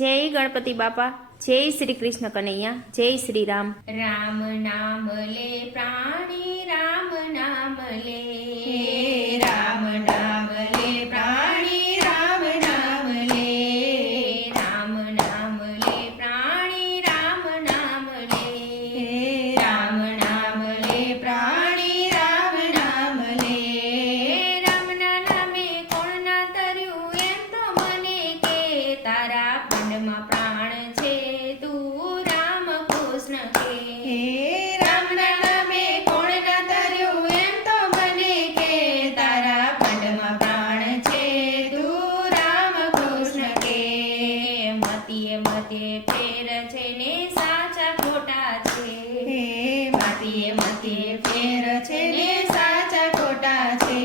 જય ગણપતિ બાપા, જય શ્રી કૃષ્ણ કનૈયા, જય શ્રી રામ। રામ નામ લે પ્રાણી, રામ નામ લે, રામ નામ લે પ્રાણી, રામ નામ લે, રામ નામ લે પ્રાણી, રામ નામ લે, રામ નામ લે પ્રાણી, રામ નામ લે। રામના નામે કોણ ના તર્યું એમ તો મને કે, તારા ખંડમાં પ્રાણ છે તું રામ કૃષ્ણ કે। રામના નામે કોણ ના તર્યું એમ તો મને કે, તારા ખંડમાં પ્રાણ છે તું રામ કૃષ્ણ કે। મતીએ મતે ફેર છે ને સાચા ખોટા છે, મતીએ મતે ફેર છે ને સાચા ખોટા છે।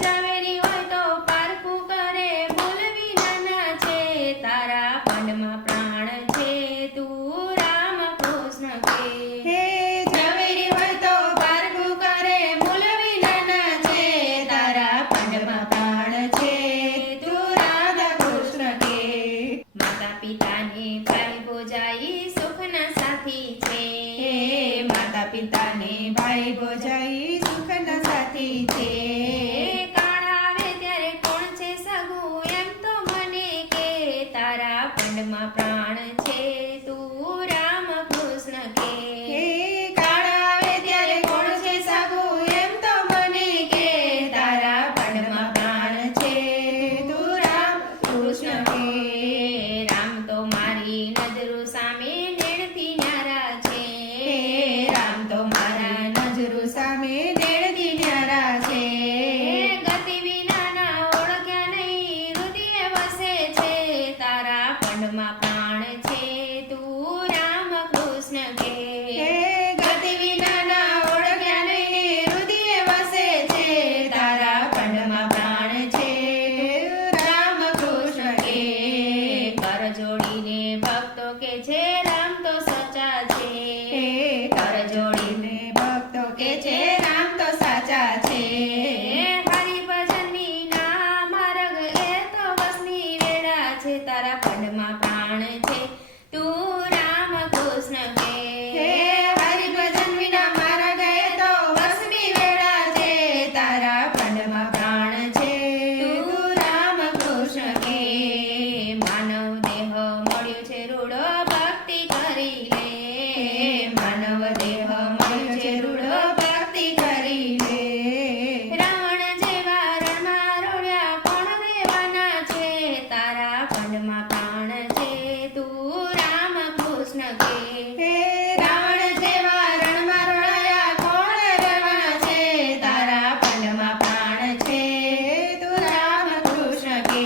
ઝવેરી હોય તો પારખું કરે, બોલવી નાના છે, તારા ખંડમાં પ્રાણ છે તું રામ કૃષ્ણ કે। ઝવેરી હોય તો પારખું કરે, બોલવી નાના છે, તારા ખંડમાં પ્રાણ છે તું રાધા કૃષ્ણ કે। માતા પિતાને ભાઈ ભોજાઈ સુખના સાથી છે, માતા પિતાને ભાઈ ભોજાઈ સુખના સાથી છે। કાળ આવે ત્યારે કોણ છે સગું એમ તો મને કે, તારા ખંડમાં પ્રાણ છે તું રામ કૃષ્ણ કે। કાળ આવે ત્યારે કોણ છે સગું એમ તો મને કે, તારા ખંડમાં પ્રાણ છે તું રામ કૃષ્ણ કે। રામ તો મારી નજરો સામે નેણથી ન્યારા છે, રામ તો મારા નજરો સામે નેણથી ન્યારા છે। ગતિ વિનાના ઓળખ્યા નહીં, હૃદય વસે છે, તારા ખંડમાં પ્રાણ છે તું રામ કૃષ્ણ કે। ગતિ વિનાના ઓળખ્યા નહીં, હૃદય વસે છે, તારા ખંડમાં પ્રાણ છે રામ કૃષ્ણ કે। કર જોડીને ભક્તો કે છે રામ તો સચા છે, કર જોડીને ભક્તો કે છે રામ તો સાચા છે। હરિભજનની ના માર્ગ એ તો વસની વેળા છે, તારા ખંડમાં પ્રાણ છે તું રામ કૃષ્ણ કે। હરિભજન વિના માર્ગ એ તો વસની વેળા છે, તારા ખંડમાં પ્રાણ છે તું રામ કૃષ્ણ કે। માનવ દેહ મળ્યો છે રૂડો ભક્તિ કરી લે, માનવ દેહ મળ્યો છે રૂડો ભક્તિ કરી લે। રાવણ જેવા રણમાં રોડ્યા કોણ રહેવાના છે, તારા ખંડમાં પ્રાણ છે તું રામ કૃષ્ણ કે। રાવણ જેવા રણમાં રોડાયા કોણ રહેવાના છે, તારા ખંડમાં પ્રાણ છે તું રામ કૃષ્ણ કે।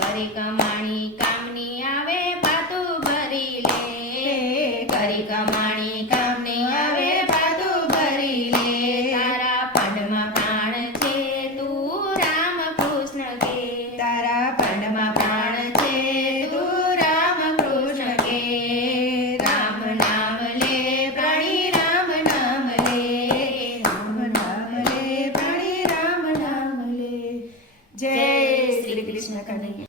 કરી કમાણી કામની આવે પાતું ભરી લે, કરી કમાણી